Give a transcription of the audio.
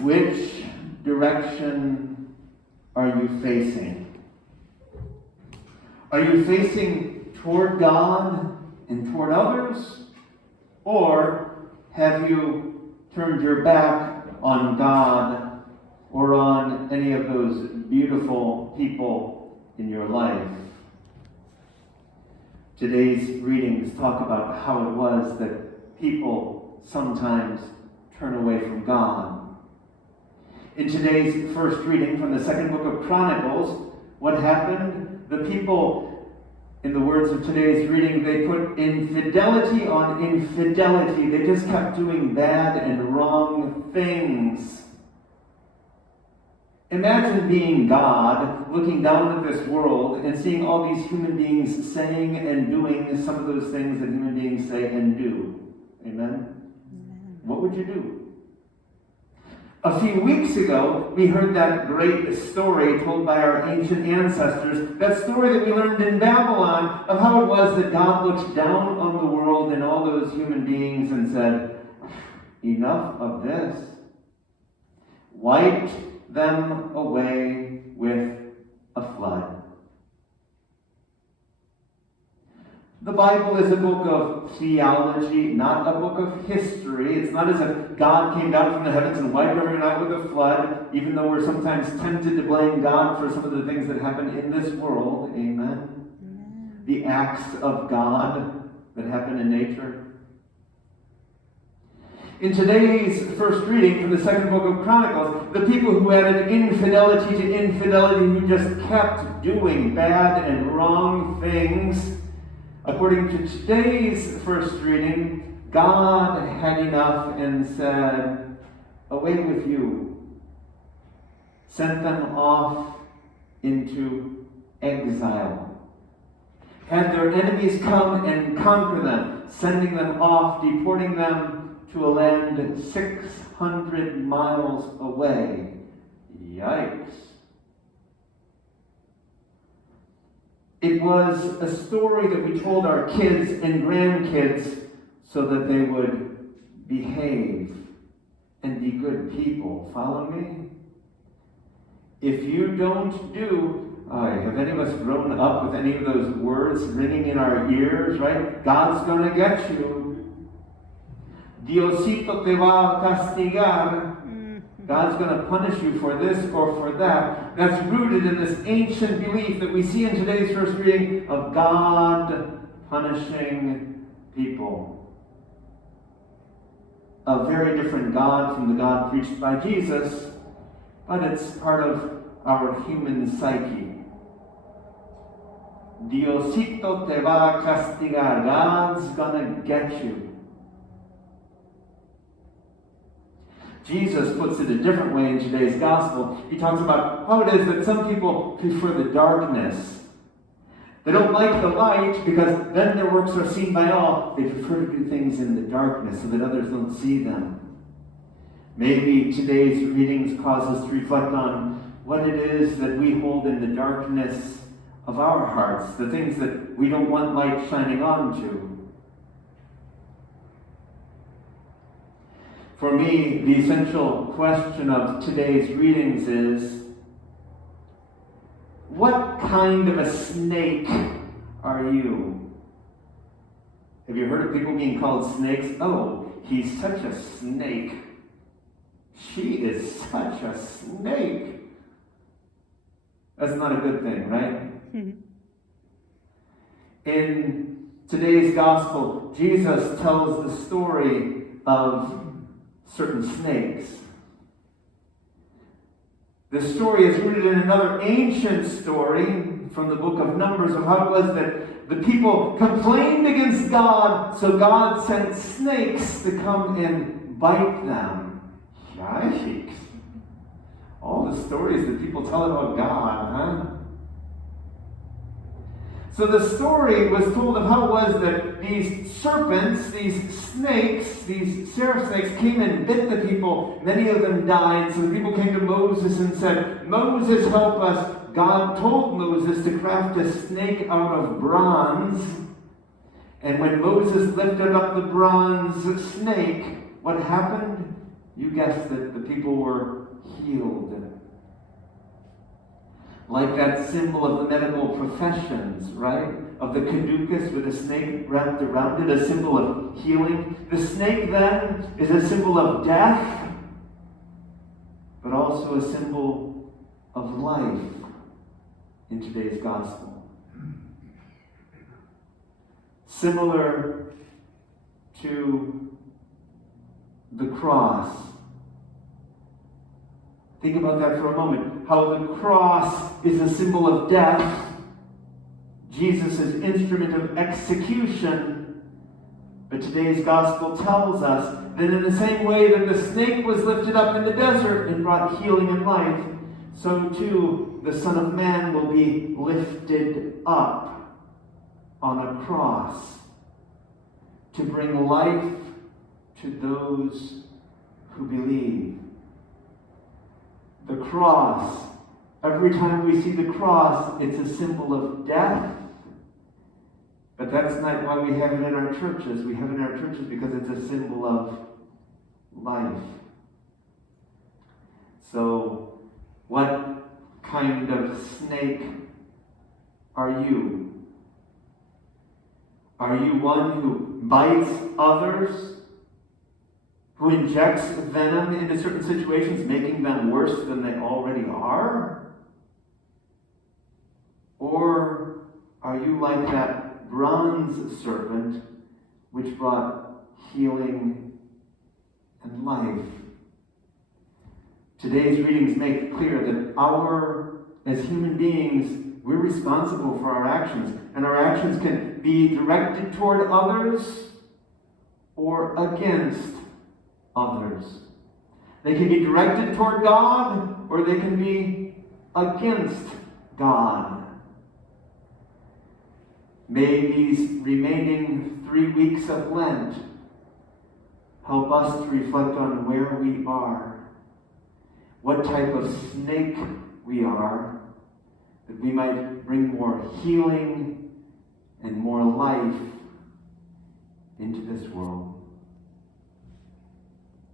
Which direction are you facing? Are you facing toward God and toward others? Or have you turned your back on God or on any of those beautiful people in your life? Today's readings talk about how it was that people sometimes turn away from God. In today's first reading from the second book of Chronicles, what happened? The people, in the words of today's reading, they put infidelity on infidelity. They just kept doing bad and wrong things. Imagine being God, looking down at this world and seeing all these human beings saying and doing some of those things that human beings say and do. Amen? What would you do? A few weeks ago, we heard that great story told by our ancient ancestors, that story that we learned in Babylon of how it was that God looked down on the world and all those human beings and said, enough of this. Wiped them away with a flood. The Bible is a book of theology, not a book of history. It's not as if God came down from the heavens and wiped everyone out with a flood, even though we're sometimes tempted to blame God for some of the things that happen in this world. Amen? Amen. The acts of God that happen in nature. In today's first reading from the second book of Chronicles, the people who added infidelity to infidelity, who just kept doing bad and wrong things, according to today's first reading, God had enough and said, away with you. Sent them off into exile. Had their enemies come and conquer them, sending them off, deporting them to a land 600 miles away. Yikes. It was a story that we told our kids and grandkids so that they would behave and be good people. Follow me? If you don't do, have any of us grown up with any of those words ringing in our ears, right? God's gonna get you. Diosito te va a castigar. God's going to punish you for this or for that. That's rooted in this ancient belief that we see in today's first reading of God punishing people. A very different God from the God preached by Jesus, but it's part of our human psyche. Diosito te va a castigar. God's going to get you. Jesus puts it a different way in today's gospel. He talks about how it is that some people prefer the darkness. They don't like the light because then their works are seen by all. They prefer to do things in the darkness so that others don't see them. Maybe today's readings cause us to reflect on what it is that we hold in the darkness of our hearts, the things that we don't want light shining onto. For me, the essential question of today's readings is, what kind of a snake are you? Have you heard of people being called snakes? Oh, he's such a snake. She is such a snake. That's not a good thing, right? In today's gospel, Jesus tells the story of certain snakes. This story is rooted in another ancient story from the book of Numbers of how it was that the people complained against God, so God sent snakes to come and bite them. Yikes. All the stories that people tell about God, huh? So the story was told of how it was that these serpents, these snakes, these seraph snakes came and bit the people. Many of them died. So the people came to Moses and said, Moses, help us. God told Moses to craft a snake out of bronze. And when Moses lifted up the bronze snake, what happened? You guessed it, the people were healed. Like that symbol of the medical professions, right? Of the caduceus with a snake wrapped around it, a symbol of healing. The snake then is a symbol of death, but also a symbol of life in today's gospel. Similar to the cross. Think about that for a moment. How the cross is a symbol of death. Jesus is instrument of execution. But today's gospel tells us that in the same way that the snake was lifted up in the desert and brought healing and life, so too the Son of Man will be lifted up on a cross to bring life to those who believe. The cross, every time we see the cross, it's a symbol of death. But that's not why we have it in our churches. We have it in our churches because it's a symbol of life. So, what kind of snake are you? Are you one who bites others? Who injects venom into certain situations, making them worse than they already are? Or are you like that bronze serpent which brought healing and life? Today's readings make it clear that as human beings, we're responsible for our actions. And our actions can be directed toward others or against others. They can be directed toward God, or they can be against God. May these remaining 3 weeks of Lent help us to reflect on where we are, what type of snake we are, that we might bring more healing and more life into this world.